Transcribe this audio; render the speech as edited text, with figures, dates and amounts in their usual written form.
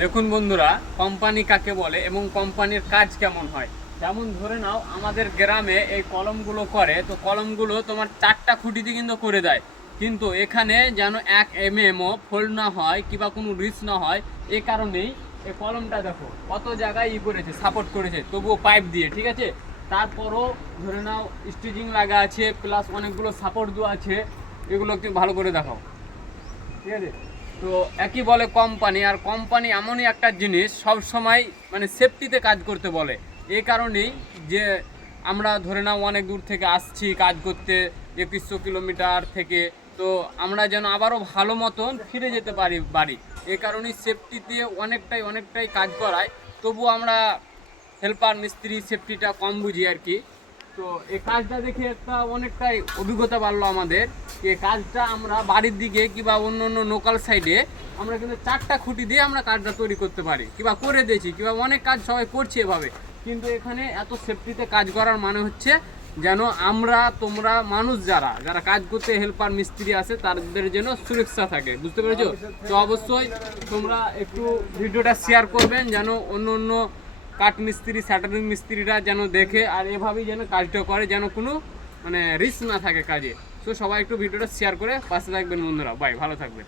দেখুন বন্ধুরা, কোম্পানি কাকে বলে এবং কোম্পানির কাজ কেমন হয়। যেমন ধরে নাও আমাদের গ্রামে এই কলমগুলো করে, তো কলমগুলো তোমার 4টা খুঁটিতে কিন্তু করে দেয়, কিন্তু এখানে যেন 1 mm ফোল্ড না হয় কিংবা কোনো রিস্ক না হয়, এই কারণেই এই কলমটা দেখো কত জায়গায় করেছে, সাপোর্ট করেছে, তবুও পাইপ দিয়ে, ঠিক আছে। তারপরও ধরে নাও স্টিচিং লাগা আছে, প্লাস অনেকগুলো সাপোর্ট দেওয়া আছে। এগুলো একটু ভালো করে দেখাও, ঠিক আছে। তো একই বলে কোম্পানি, আর কোম্পানি এমনই একটা জিনিস সব সময় মানে সেফটিতে কাজ করতে বলে। এই কারণেই যে আমরা ধরে নাও অনেক দূর থেকে আসছি কাজ করতে, 2100 কিলোমিটার থেকে, তো আমরা যেন আবারও ভালো মতন ফিরে যেতে পারি বাড়ি। এই কারণেই সেফটিতে অনেকটাই কাজ করায়। তবু আমরা হেল্পার মিস্ত্রি সেফটিটা কম বুঝি আর কি। তো এই কাজটা দেখে একটা অনেকটাই অভিজ্ঞতা বাড়লো আমাদের। এই কাজটা আমরা বাড়ির দিকে কিংবা অন্য অন্য লোকাল সাইডে আমরা কিন্তু 4টা খুঁটি দিয়ে আমরা কাজটা তৈরি করতে পারি, কিংবা করে দিয়েছি, কিংবা অনেক কাজ সবাই করছে এভাবে। কিন্তু এখানে এত সেফটিতে কাজ করার মানে হচ্ছে যেন আমরা তোমরা মানুষ যারা যারা কাজ করতে হেল্পার মিস্ত্রি আছে তাদের যেন সুরক্ষা থাকে, বুঝতে পেরেছো? তো অবশ্যই তোমরা একটু ভিডিওটা শেয়ার করবেন যেন অন্য অন্য কাঠ মিস্ত্রি স্যাটারিং মিস্ত্রিরা যেন দেখে আর এভাবেই যেন কাজটা করে, যেন কোনো মানে রিস্ক না থাকে কাজে। তো সবাই একটু ভিডিওটা শেয়ার করে পাশে থাকবেন বন্ধুরা। বাই, ভালো থাকবেন।